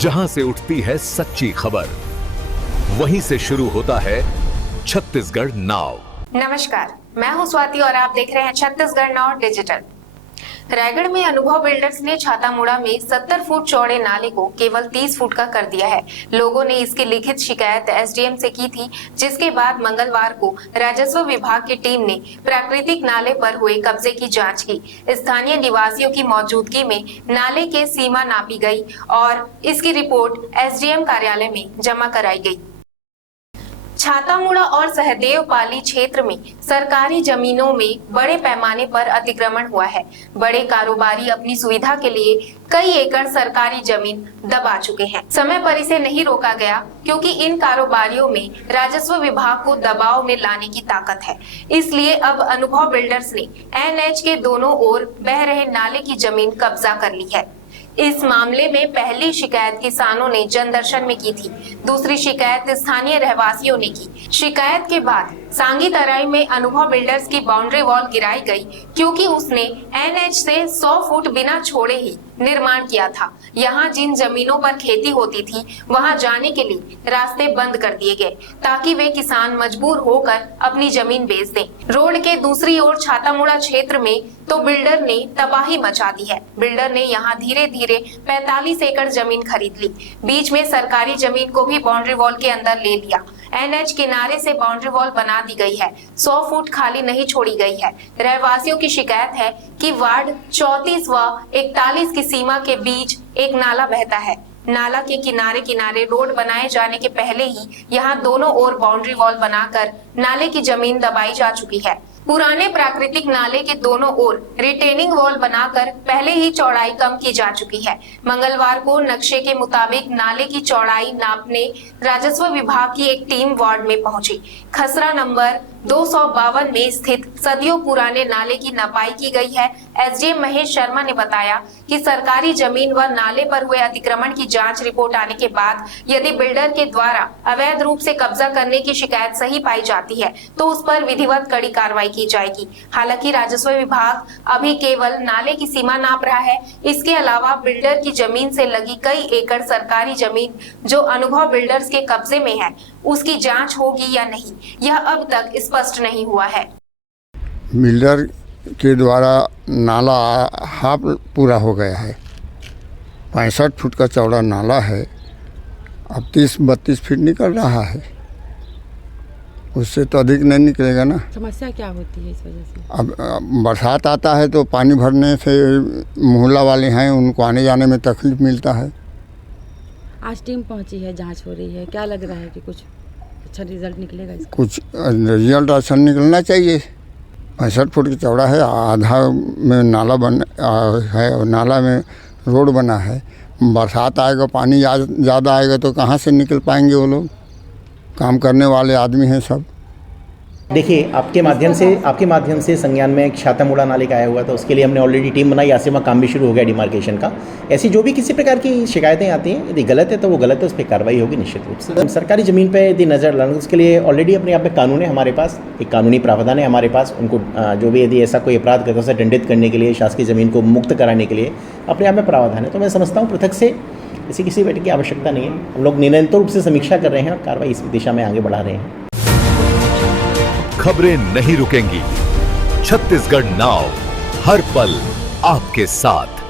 जहां से उठती है सच्ची खबर, वहीं से शुरू होता है छत्तीसगढ़ नाउ। नमस्कार, मैं हूं स्वाति और आप देख रहे हैं छत्तीसगढ़ नाउ डिजिटल। रायगढ़ में अनुभव बिल्डर्स ने छातामुड़ा में 70 फुट चौड़े नाले को केवल 30 फुट का कर दिया है। लोगों ने इसकी लिखित शिकायत एसडीएम से की थी, जिसके बाद मंगलवार को राजस्व विभाग की टीम ने प्राकृतिक नाले पर हुए कब्जे की जांच की। स्थानीय निवासियों की मौजूदगी में नाले के सीमा नापी गई और इसकी रिपोर्ट एसडीएम कार्यालय में जमा कराई गई। छातामुड़ा और सहदेव पाली क्षेत्र में सरकारी जमीनों में बड़े पैमाने पर अतिक्रमण हुआ है। बड़े कारोबारी अपनी सुविधा के लिए कई एकड़ सरकारी जमीन दबा चुके हैं। समय पर इसे नहीं रोका गया क्योंकि इन कारोबारियों में राजस्व विभाग को दबाव में लाने की ताकत है। इसलिए अब अनुभव बिल्डर्स ने एनएच के दोनों ओर बह रहे नाले की जमीन कब्जा कर ली है। इस मामले में पहली शिकायत किसानों ने जनदर्शन में की थी, दूसरी शिकायत स्थानीय रहवासियों ने की। शिकायत के बाद सांगी तराई में अनुभव बिल्डर्स की बाउंड्री वॉल गिराई गई क्योंकि उसने एनएच से 100 फुट बिना छोड़े ही निर्माण किया था। यहाँ जिन जमीनों पर खेती होती थी वहाँ जाने के लिए रास्ते बंद कर दिए गए ताकि वे किसान मजबूर होकर अपनी जमीन बेच दें। रोड के दूसरी ओर छातामुड़ा क्षेत्र में तो बिल्डर ने तबाही मचा दी है। बिल्डर ने यहाँ धीरे धीरे 45 एकड़ जमीन खरीद ली। बीच में सरकारी जमीन को भी बाउंड्री वॉल के अंदर ले लिया। एनएच किनारे से बाउंड्री वॉल बना दी गई है, 100 फुट खाली नहीं छोड़ी गई है। रहवासियों की शिकायत है कि वार्ड 34 व 41 की सीमा के बीच एक नाला बहता है। नाला के किनारे किनारे रोड बनाए जाने के पहले ही यहाँ दोनों ओर बाउंड्री वॉल बनाकर नाले की जमीन दबाई जा चुकी है। पुराने प्राकृतिक नाले के दोनों ओर रिटेनिंग वॉल बनाकर पहले ही चौड़ाई कम की जा चुकी है। मंगलवार को नक्शे के मुताबिक नाले की चौड़ाई नापने राजस्व विभाग की एक टीम वार्ड में पहुंची। खसरा नंबर 252 में स्थित सदियों पुराने नाले की नपाई की गई है। एसडीएम महेश शर्मा ने बताया कि सरकारी जमीन व नाले पर हुए अतिक्रमण की जांच रिपोर्ट आने के बाद यदि बिल्डर के द्वारा अवैध रूप से कब्जा करने की शिकायत सही पाई जाती है तो उस पर विधिवत कड़ी कार्रवाई की जाएगी। हालांकि राजस्व विभाग अभी केवल नाले की सीमा नाप रहा है। इसके अलावा बिल्डर की जमीन से लगी कई एकड़ सरकारी जमीन जो अनुभव बिल्डर्स के कब्जे में है, उसकी जांच होगी या नहीं, यह अब तक स्पष्ट नहीं हुआ है। बिल्डर के द्वारा नाला हाफ पूरा हो गया है। 65 फुट का चौड़ा नाला है, अब 30-32 फीट निकल रहा है। उससे तो अधिक नहीं निकलेगा ना। समस्या क्या होती है इस वजह से? अब बरसात आता है तो पानी भरने से मोहल्ला वाले हैं, उनको आने जाने में तकलीफ मिलता है। आज टीम पहुंची है, जांच हो रही है, क्या लग रहा है कि कुछ अच्छा रिजल्ट निकलेगा इसका? कुछ रिजल्ट अच्छा निकलना चाहिए। 65 फुट की चौड़ा है, आधा में नाला है और नाला में रोड बना है। बरसात आएगा, पानी ज़्यादा आएगा तो कहाँ से निकल पाएंगे वो लोग? काम करने वाले आदमी हैं सब। देखिए, आपके माध्यम से संज्ञान में एक छातामुड़ा नाले का आया हुआ था, उसके लिए हमने ऑलरेडी टीम बनाई। आज से वहाँ काम भी शुरू हो गया डिमार्केशन का। ऐसी जो भी किसी प्रकार की शिकायतें आती हैं, यदि गलत है तो वो गलत है, उस पर कार्रवाई होगी निश्चित रूप से। सरकारी ज़मीन पर यदि नज़र डालना, उसके लिए ऑलरेडी अपने आप में कानून है हमारे पास, एक कानूनी प्रावधान है हमारे पास। उनको जो भी यदि ऐसा कोई अपराध करता है उसे दंडित करने के लिए, शासकीय ज़मीन को मुक्त कराने के लिए अपने आप में प्रावधान है। तो मैं समझता हूँ पृथक से ऐसी किसी बैठक की आवश्यकता नहीं है। हम लोग निरंतर रूप से समीक्षा कर रहे हैं और कार्रवाई इस दिशा में आगे बढ़ा रहे हैं। खबरें नहीं रुकेंगी। छत्तीसगढ़ नाउ हर पल आपके साथ।